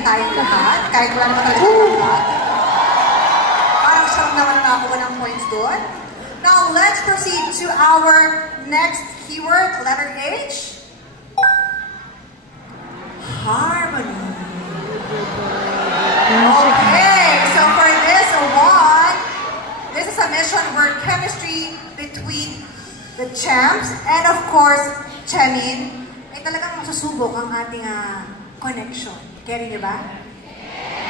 na tayong lahat. Kahit wala naman talaga lahat. Parang siyang naman nakakuha ng points doon. Now, let's proceed to our next keyword, letter H. Harmony. Okay, so for this one, this is a mission word chemistry between the champs and of course, Chemin. Ay talagang masusubok ang ating connection. Getting it ba?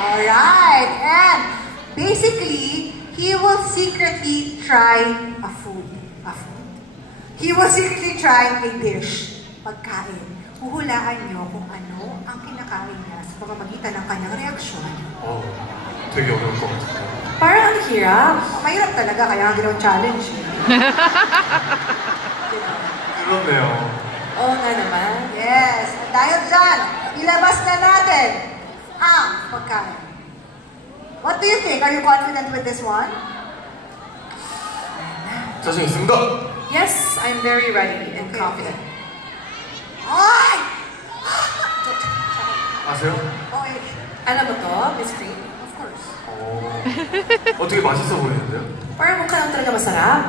Alright, and basically, he will secretly try a food. He will secretly try a dish, pagkain. Huhulaan niyo kung ano ang kinakain niya sa pamamagitan ng kanyang reaksyon. Oh, 되게 어려울 것 같아요. Parang ang hirap. Mahirap talaga, kaya nga ginawang challenge. 그렇네요. Oo nga naman. Yes. Dahil dyan, ilabas na natin ang pagkain. What do you think? Are you confident with this one? 자신 있습니다. Yes, I'm very ready and confident. Ay! 아세요? Okay. Alam mo to, Miss Cream? Of course. 되게 맛있어 보이는데요? Parang mukha lang talaga masarap.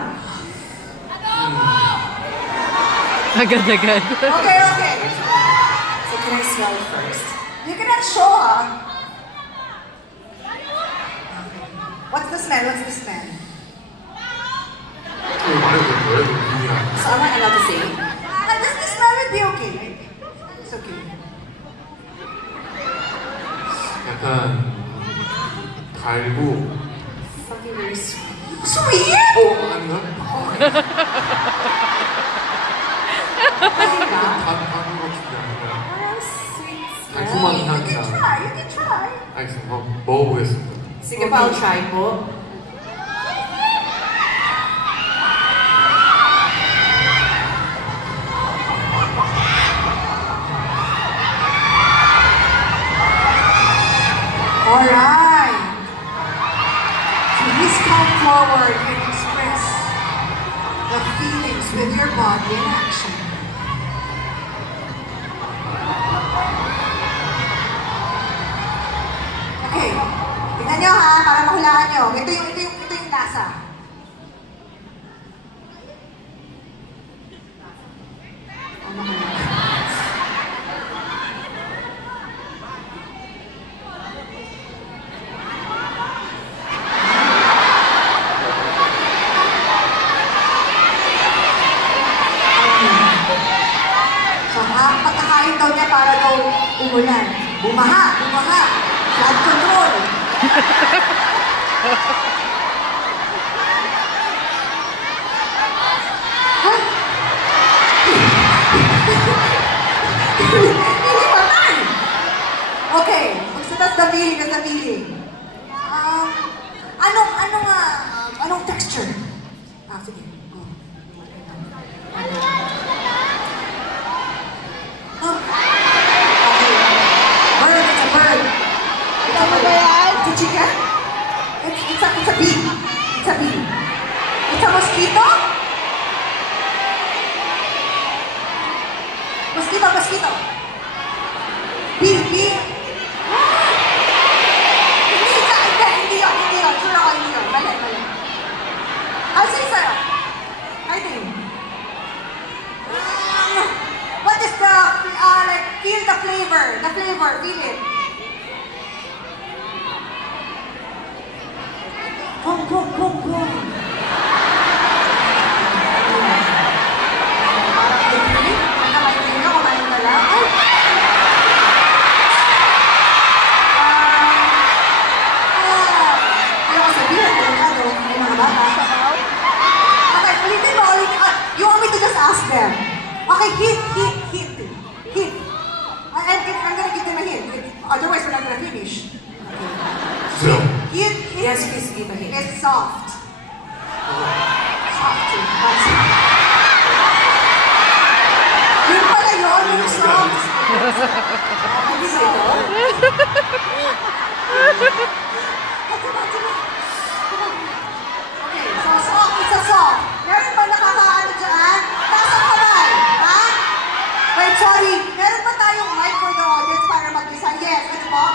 Agad-agad. Okay, okay. So can I smell it first? You cannot show, What's the smell? What's the smell? 말해도 될 거예요? 미니랑. So am I allowed to say? Does the smell would be okay? It's okay. 약간 달고. Something very sweet. Sweet? 아닌가? 다른 거 같은데 아닌가? Sweet. 달콤한 You 향이 can 나는. try, you can try. 알겠습니다. 먹어보겠습니다. Sige pa, I'll try po. Alright. So please come forward and express the feelings with your body in action. Okay. Tingnan nyo para mahulaan nyo. Ito yung lasa. Pagkakain daw niya para daw umulan. Bumaha. Flood control. Okay, so that's the feeling. Anong texture? Sige. It's a chicken? It's a bee. It's a mosquito? Mosquito. Bee. Hindi yun. Sure ako, hindi yun. Mali. I'll say sa'yo. I think. What is the, feel the flavor. Feel it. Boom. You want me to just ask them? Okay, hit. I'm gonna give them a hint. Otherwise, we're not gonna finish. Hit. Yes, please give a hint. It's soft. Yun pala yun, yung soft. Hindi sa ito? Okay, so soft, it's a soft. Meron ba nakakaano dyan? Taas ang kamay, ha? Wait, sorry. Meron ba tayong mic for the audience para mag-isa? Yes, ito po.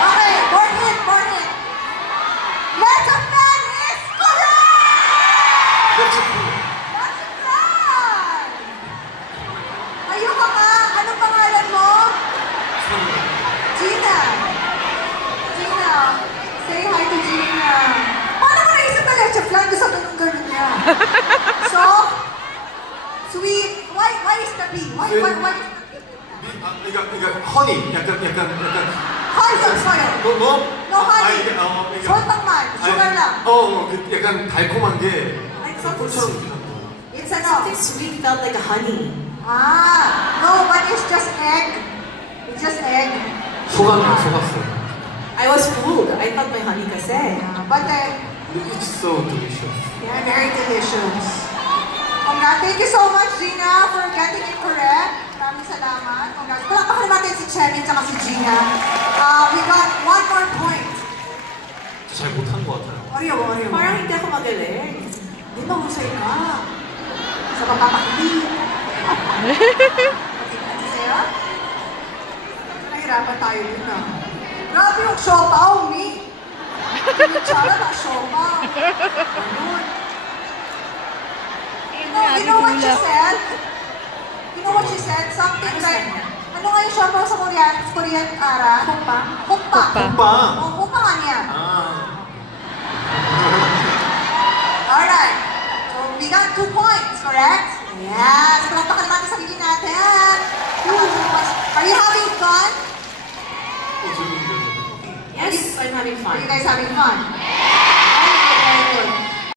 Okay, born hit. Let's offend is correct! That's a clue. That's right! Ayun ka nga, anong pangalan mo? Gina. Gina. Say hi to Gina. Paano mo naisip na leche flan doon sa ganun niya? So, sweet. Why is the B? Why is the B? 이거 허니 약간 Honey 없어요. No honey. 설탕만, sugar lang. 약간 달콤한 게 Like something 꿀처럼 sweet. 느껴요. It's Something sweet felt like a honey. No, but it's just egg. It's just egg. 속았어요. I was fooled. I thought my honey kasi. But then, It's so delicious. yeah, very delicious. Thank you so much, Gina, for getting it correct. Maraming salamat. Palakpakan natin si Chemin at si Gina. We got one more point. 잘 못한 것 같아요. Oreo. Parang hindi ako magaling. Hindi mahusay ka. Sa papapakili. Ano sa'yo? Nahirapan tayo din na. Grabe yung siopaw, Mi. Kinitsara ng siopaw. Ganun. You know what she said? You know what she said? Something like, ano nga yung siopaw sa Korean ara? Hukpa. Hukpa. Hukpa. Oh, hukpa nga niya. 아. Alright. So, we got 2 points, correct? Yes. Palakpakan naman sa sarili natin. Are you having fun? Yes, I'm having Are fun. you guys having fun?